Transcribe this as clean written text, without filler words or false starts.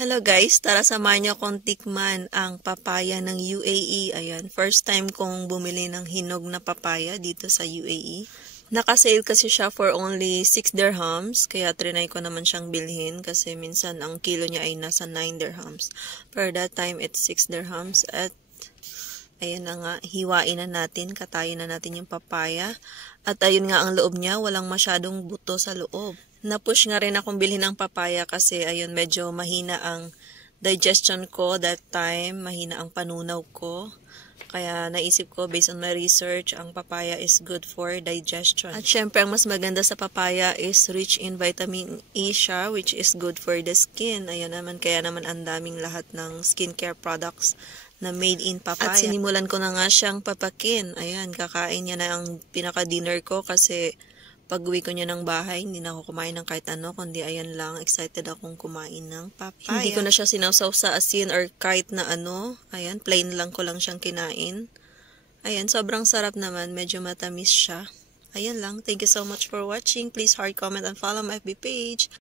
Hello guys, tara samahan niyo akong tikman ang papaya ng UAE. Ayan, first time kong bumili ng hinog na papaya dito sa UAE. Naka-sale kasi siya for only 6 dirhams, kaya trinay ko naman siyang bilhin kasi minsan ang kilo niya ay nasa 9 dirhams. Per that time, it's 6 dirhams at ayan na nga, hiwain na natin, katayin na natin yung papaya. At ayun nga ang loob niya, walang masyadong buto sa loob. Napush nga rin akong bilhin ng papaya kasi ayun medyo mahina ang digestion ko that time, mahina ang panunaw ko. Kaya naisip ko based on my research, ang papaya is good for digestion. At syempre ang mas maganda sa papaya is rich in vitamin E siya, which is good for the skin. Ayan naman, kaya naman ang daming lahat ng skincare products na made in papaya. At sinimulan ko na nga siyang papakin. Ayan, kakain niya na ang pinaka-dinner ko kasi pag-uwi ko niya ng bahay, hindi na ako kumain ng kahit ano, kundi ayan lang, excited akong kumain ng papaya. Hindi ko na siya sinawsaw sa asin or kahit na ano. Ayan, plain lang ko lang siyang kinain. Ayan, sobrang sarap naman, medyo matamis siya. Ayan lang, thank you so much for watching. Please heart, comment, and follow my FB page.